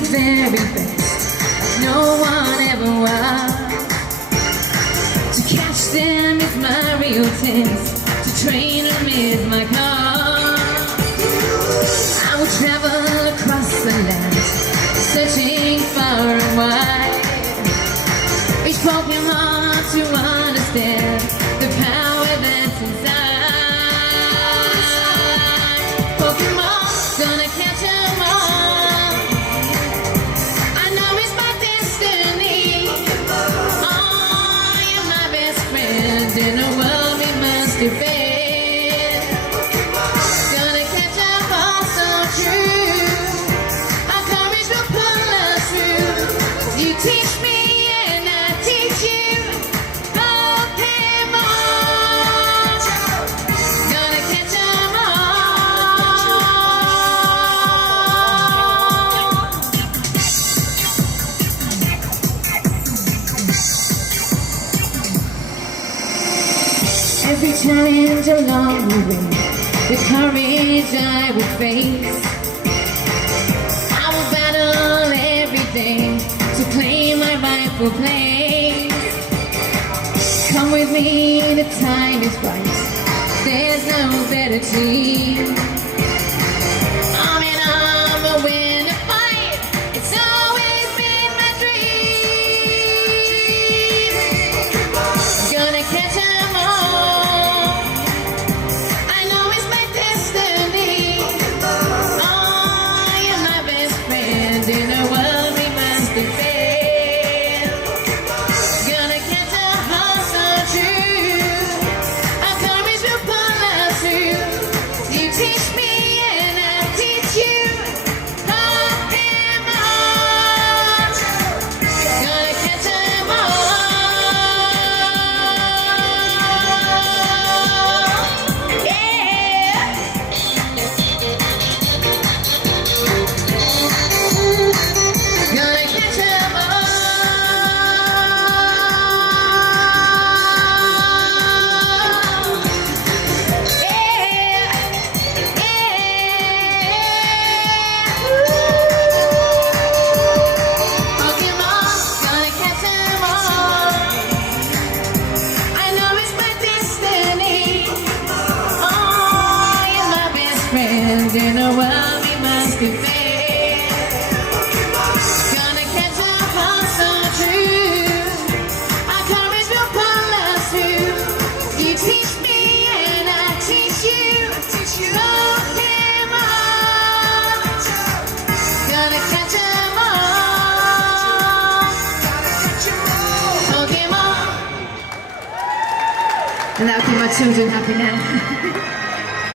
the very best, like no one ever was. To catch them is my real test, to train them is my cause. I will travel across the land, searching far and wide, each Pokemon to understand the power that's inside. Pokemon, gonna catch 'em all. I know it's my destiny. Oh, you're my best friend in a world we must defend. Gonna catch 'em all so true. Our courage will pull us through. You teach me and I teach you. Pokemon, gonna catch 'em all. Every challenge along the way, with courage I will face. I will battle every day to claim my rightful place. Come with me, the time is right. There's no better team. Arm in arm, we'll win a fight. It's always been my dream. Gonna catch 'em all. I know it's my destiny. Oh, you're my best friend in a world we must defend. Gonna catch 'em all so true. Our courage will pull us through. You teach me and I teach you. Pokemon, gonna catch 'em all. Yeah. Gonna catch 'em all. Pokemon, gonna catch 'em all. I know it's my destiny. Oh, you're my best friend in a world we must defend. Gonna catch 'em all so true. Our courage will pull us through. You teach me and I teach you. Pokemon, gonna catch 'em all. Pokemon. And that'll keep my children happy now.